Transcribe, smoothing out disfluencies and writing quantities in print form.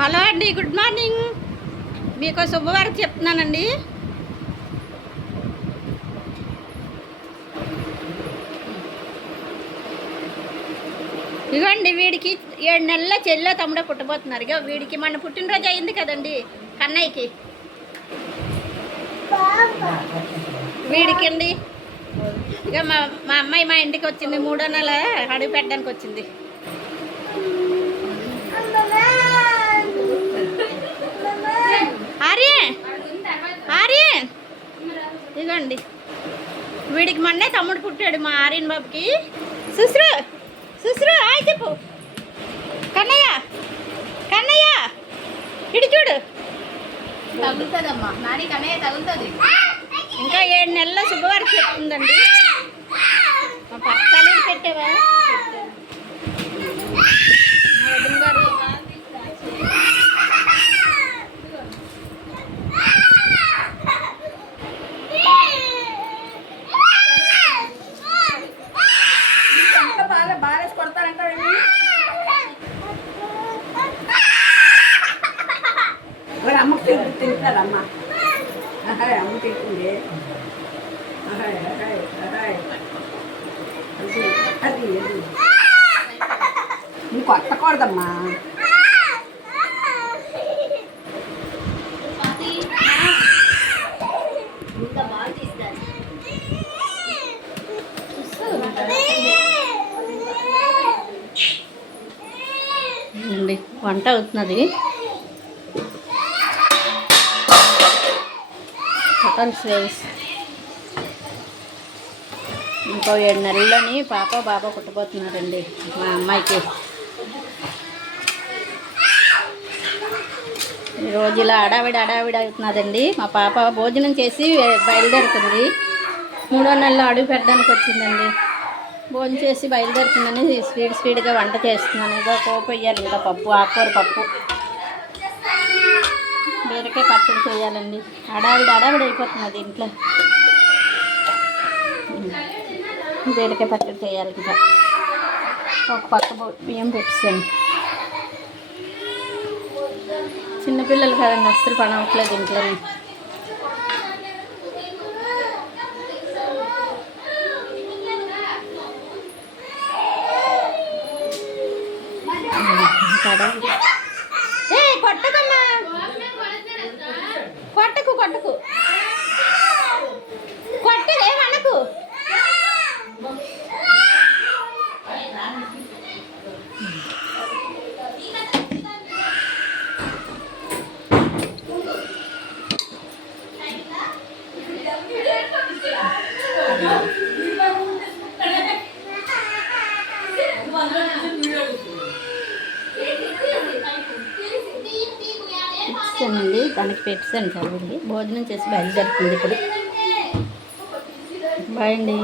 Hello అండి, good morning. మీకు శుభవార్త చెప్తున్నానండి. ఇగోండి, వీడికి 7 నెలల చెల్లో తమ్ముడో పుట్టబోతున్నారు. ఇక వీడికి మన పుట్టినరోజు అయింది కదండి కన్నయ్యకి. వీడికి అండి ఇక మా అమ్మాయి మా ఇంటికి వచ్చింది. 3వ నెల అడుగు పెట్టడానికి వచ్చింది. ఇదిగోండి, వీడికి మొన్నే తమ్ముడు పుట్టాడు మా ఆర్యన్ బాబుకి. సుశ్రు సుశ్రు హాయ్ చెప్పు. కన్నయ్య కన్నయ్య ఇటు చూడు. తగులుతుందమ్మా నాని, కన్నయ్య తగులుతుంది. ఇంకా 7 నెలల శుభవార్త చెప్తుందండి. మా పక్కన పెట్టావా వదిన గారు? అమ్మకి తింటున్నారమ్మా. అమ్మ తింటుంది. అది నువ్వు కొట్టకూడదమ్మా. వంట అవుతున్నది. Mutton fries. ఇంకో 7 నెలల్లోని పాప బాబా పుట్టబోతున్నారండి మా అమ్మాయికి. ఈరోజు ఇలా అడావిడి అవుతున్నదండి. మా పాప భోజనం చేసి బయలుదేరుతుంది. 3వ నెలలో అడుగు పెట్టడానికి వచ్చిందండి. భోజనం చేసి బయలుదేరుతుందని స్పీడ్గా వంట చేస్తున్నాను. ఇదో పోపు వేయాలి, ఇంకా పప్పు, ఆకుకూర పప్పు, బీరకాయ పచ్చడి చేయాలండి. అడావిడి అయిపోతున్నది ఇంట్లో. బీరకాయ పచ్చడి చేయాలి. ఇంకా ఒక పక్క బియ్యం పెట్టాను. చిన్నపిల్లలు కదండి, అస్సలు పని అవ్వట్లేదు ఇంట్లో. కొట్టకమ్మా, కొట్టకు ఏమనకు. పెట్టానండి, దానికి పెట్టాను చదివింది. భోజనం చేసి బయలుదేరుతుంది ఇప్పుడు. బాయ్ అండి.